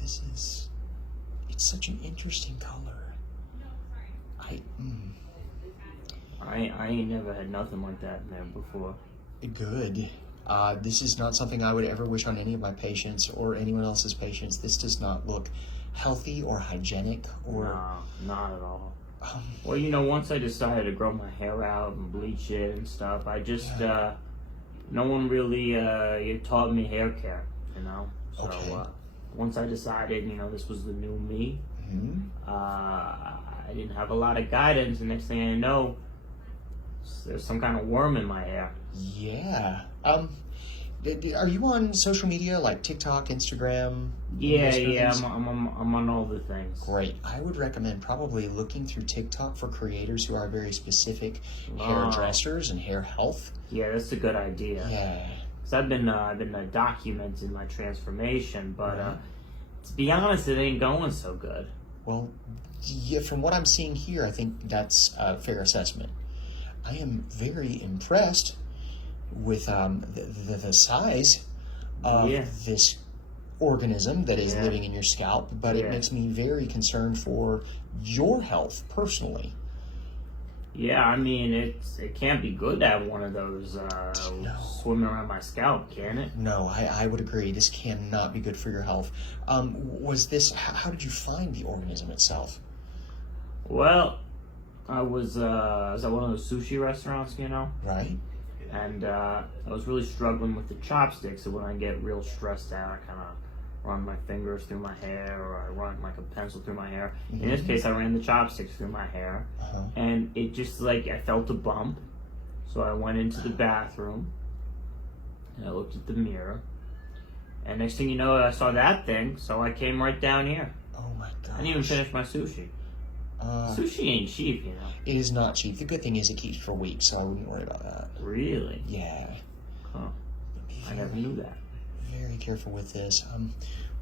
It's such an interesting color. I ain't never had nothing like that in there before. Good. This is not something I would ever wish on any of my patients or anyone else's patients. This does not look healthy or hygienic or... No, not at all. Well, once I decided to grow my hair out and bleach it and stuff, I just, no one really taught me hair care, So Okay. once I decided, this was the new me, I didn't have a lot of guidance. The next thing I know, there's some kind of worm in my hair. Yeah. Are you on social media like TikTok, Instagram? Yeah, I'm on all the things. Great. I would recommend probably looking through TikTok for creators who are very specific hairdressers and hair health. Yeah, that's a good idea. Yeah. Because I've been documenting my transformation, but to be honest, it ain't going so good. Well, yeah, from what I'm seeing here, I think that's a fair assessment. I am very impressed with the size of this organism that is living in your scalp, but it makes me very concerned for your health personally. Yeah, I mean, it can't be good to have one of those swimming around my scalp, can it? No, I would agree. This cannot be good for your health. How did you find the organism itself? Well, I was at one of those sushi restaurants, Right. And I was really struggling with the chopsticks, so when I get real stressed out, I kind of run my fingers through my hair, or I run like a pencil through my hair. In this case, I ran the chopsticks through my hair, and it just I felt a bump, so I went into the bathroom, and I looked at the mirror, and next thing you know, I saw that thing, so I came right down here. Oh my gosh. I didn't even finish my sushi. Sushi ain't cheap, It is not cheap. The good thing is it keeps for weeks, so I wouldn't worry about that. Really? Yeah. Huh. I never knew that. Very careful with this.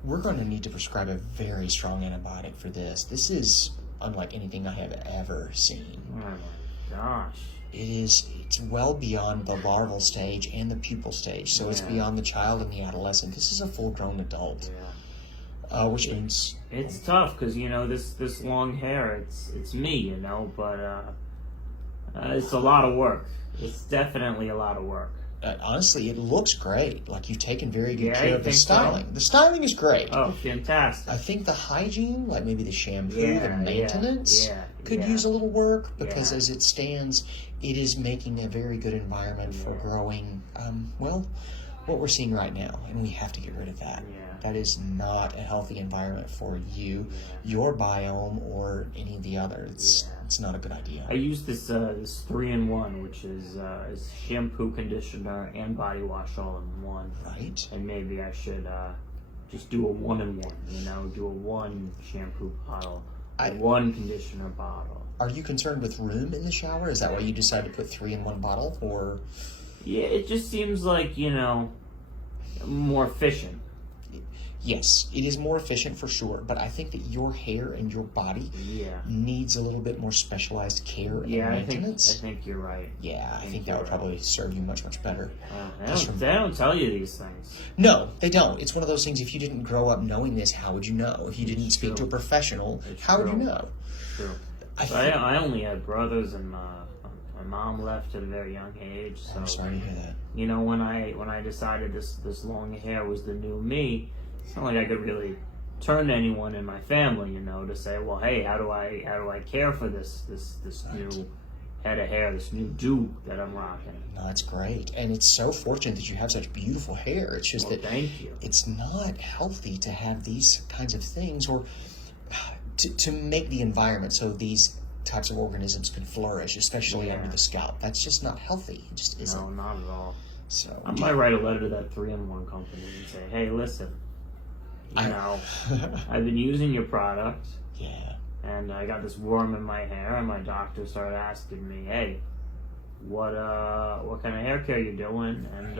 We're going to need to prescribe a very strong antibiotic for this. This is unlike anything I have ever seen. Oh my gosh. It's well beyond the larval stage and the pupal stage, so it's beyond the child and the adolescent. This is a full-grown adult. Yeah. Which means it's tough because this long hair, it's me, but it's a lot of work. It's definitely a lot of work. Honestly, it looks great. Like you've taken very good care of the think so? styling. The styling is great. Oh, fantastic! I think the hygiene, like maybe the shampoo, the maintenance, could use a little work because as it stands, it is making a very good environment for growing. What we're seeing right now, and we have to get rid of that. That is not a healthy environment for you, your biome, or any of the others. It's not a good idea. I use this 3-in-1, which is shampoo, conditioner, and body wash all in one. Right. And maybe I should just do a 1-in-1. Do a 1 shampoo bottle, a 1 conditioner bottle. Are you concerned with room in the shower? Is that why you decided to put 3 in 1 bottle, or? Yeah, it just seems like more efficient. Yes, it is more efficient for sure, but I think that your hair and your body needs a little bit more specialized care and maintenance. I think you're right. Yeah, I think that would probably serve you much, much better. They don't tell you these things. No, they don't. It's one of those things, if you didn't grow up knowing this, how would you know? If you didn't speak to a professional, how would you know? True. I only had brothers, and my mom left at a very young age. So, I'm sorry to hear that. When I decided this long hair was the new me, it's not like I could really turn to anyone in my family, to say, well, hey, how do I care for this new head of hair, this new do that I'm rocking? No, that's great, and it's so fortunate that you have such beautiful hair. It's just that thank you. It's not healthy to have these kinds of things, or to make the environment so these types of organisms can flourish, especially under the scalp. That's just not healthy. It just isn't. No, not at all. So I might write a letter to that 3-in-1 company and say, hey, listen. I've been using your product. Yeah. And I got this worm in my hair, and my doctor started asking me, hey, what kind of hair care you doing? And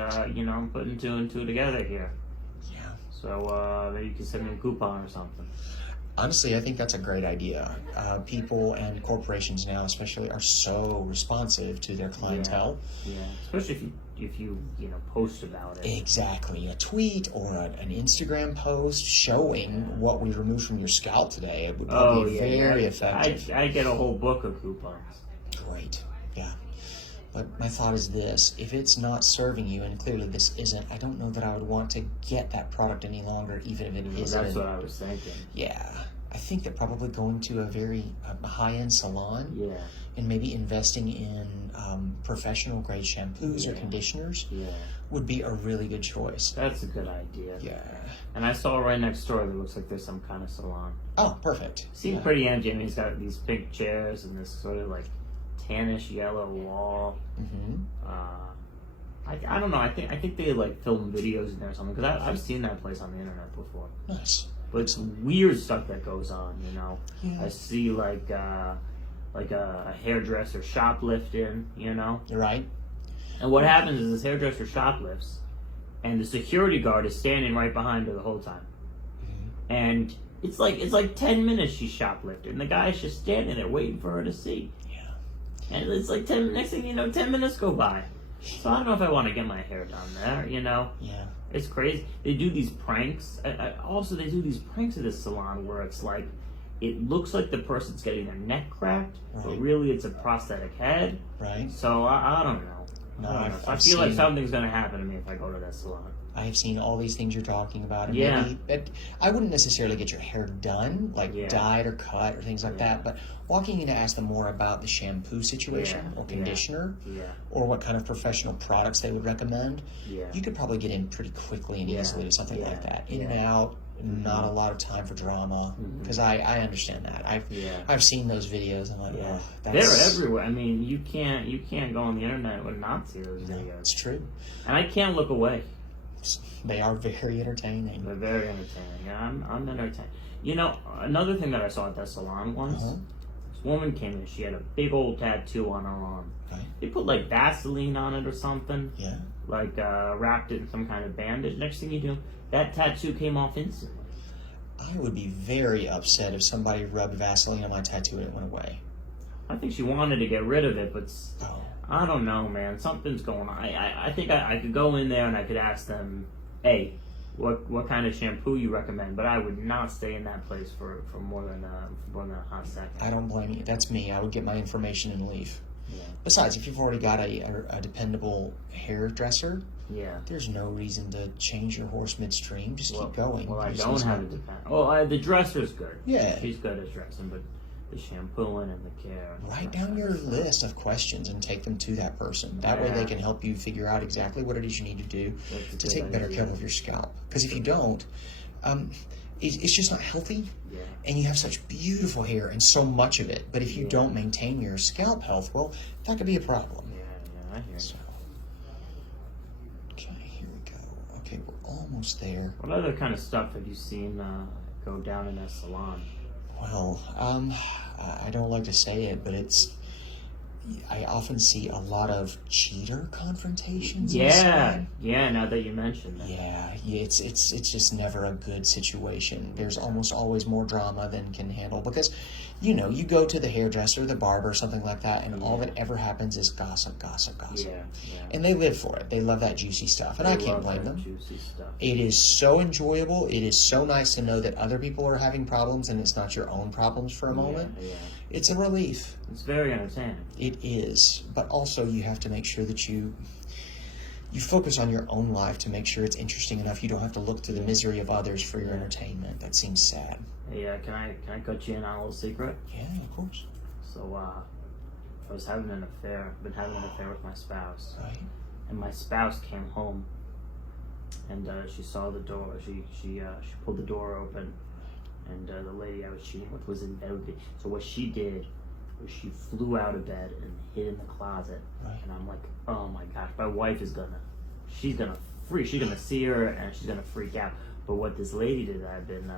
I'm putting 2 and 2 together here. Yeah. So maybe you can send me a coupon or something. Honestly, I think that's a great idea. People and corporations now, especially, are so responsive to their clientele. Yeah. Especially if you post about it. Exactly, a tweet or an Instagram post showing what we removed from your scalp today. It would probably be very effective. I get a whole book of coupons. Great, yeah. But my thought is this: if it's not serving you, and clearly this isn't, I don't know that I would want to get that product any longer, even if it isn't. That's what I was thinking. Yeah. I think that probably going to a very high-end salon and maybe investing in professional grade shampoos or conditioners would be a really good choice. That's a good idea. Yeah. And I saw right next door that looks like there's some kind of salon. Oh, perfect. Seems pretty empty. I mean, he's got these pink chairs and this sort of like tannish yellow wall. I don't know. I think they like film videos in there or something, because I've seen that place on the internet before. Nice. But it's weird stuff that goes on, Yeah. I see like a hairdresser shoplifting, You're right. And what happens is this hairdresser shoplifts, and the security guard is standing right behind her the whole time. And it's like 10 minutes she's shoplifting, and the guy's just standing there waiting for her to see. Yeah. And it's like next thing you know, 10 minutes go by. So I don't know if I want to get my hair done there, Yeah. It's crazy. They do these pranks. Also, they do these pranks at this salon where it's like, it looks like the person's getting their neck cracked, but really it's a prosthetic head. Right. So I don't know. No, I feel like something's going to happen to me if I go to that salon. I have seen all these things you're talking about. And maybe, I wouldn't necessarily get your hair done, like dyed or cut or things like that, but walking in to ask them more about the shampoo situation or conditioner or what kind of professional products they would recommend, you could probably get in pretty quickly and easily to something like that. In and out, not a lot of time for drama, because I understand that. I've seen those videos and I'm like, oh, they're everywhere. I mean, you can't go on the internet and not see those videos. It's true. And I can't look away. They are very entertaining. They're very entertaining. Yeah, I'm entertained. Another thing that I saw at that salon once, this woman came in, she had a big old tattoo on her arm. They put like Vaseline on it or something. Yeah. Like wrapped it in some kind of bandage. Next thing you do, that tattoo came off instantly. I would be very upset if somebody rubbed Vaseline on my tattoo and it went away. I think she wanted to get rid of it, but I don't know, man. Something's going on. I think I could go in there and I could ask them, hey, what kind of shampoo you recommend? But I would not stay in that place for more than a hot second. I don't blame you. That's me. I would get my information and leave. Yeah. Besides, if you've already got a dependable hairdresser, there's no reason to change your horse midstream. Just keep going. Well, I don't have a dependable. Well, the dresser's good. Yeah. She's good at dressing, but the shampooing and the care. Write down your list of questions and take them to that person. That way they can help you figure out exactly what it is you need to do to take better care of your scalp. Because if you don't, it's just not healthy. Yeah. And you have such beautiful hair and so much of it. But if you don't maintain your scalp health, well, that could be a problem. Yeah, I hear you. Okay, here we go. Okay, we're almost there. What other kind of stuff have you seen go down in that salon? Well, I don't like to say it, but I often see a lot of cheater confrontations. Yeah, now that you mention that. Yeah, it's just never a good situation. There's almost always more drama than can handle, because, you go to the hairdresser, the barber, something like that, and all that ever happens is gossip. Yeah. And they live for it. They love that juicy stuff, and I can't blame them. Juicy stuff. It is so enjoyable. It is so nice to know that other people are having problems and it's not your own problems for a moment. Yeah. It's a relief. It's very entertaining. It is, but also you have to make sure that you focus on your own life to make sure it's interesting enough. You don't have to look to the misery of others for your entertainment. That seems sad. Hey, can I cut you in on a little secret? Yeah, of course. So, I was having an affair. Been having an affair with my spouse. Right. And my spouse came home, and she saw the door. She pulled the door open, and the lady I was cheating with was in bed with me. So what she did was she flew out of bed and hid in the closet. Right. And I'm like, oh my gosh, my wife is she's gonna see her and she's gonna freak out. But what this lady did, I've been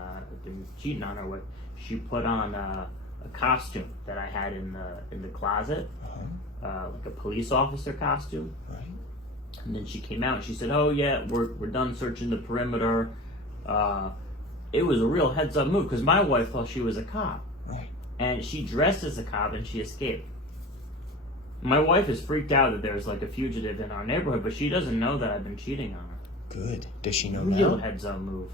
cheating on her with, she put on a costume that I had in the closet, like a police officer costume. Right. And then she came out and she said, "Oh yeah, we're done searching the perimeter. it was a real heads up move because my wife thought she was a cop. Right. And she dressed as a cop and she escaped. My wife is freaked out that there's like a fugitive in our neighborhood, but she doesn't know that I've been cheating on her. Good. Does she know Real now? heads up move.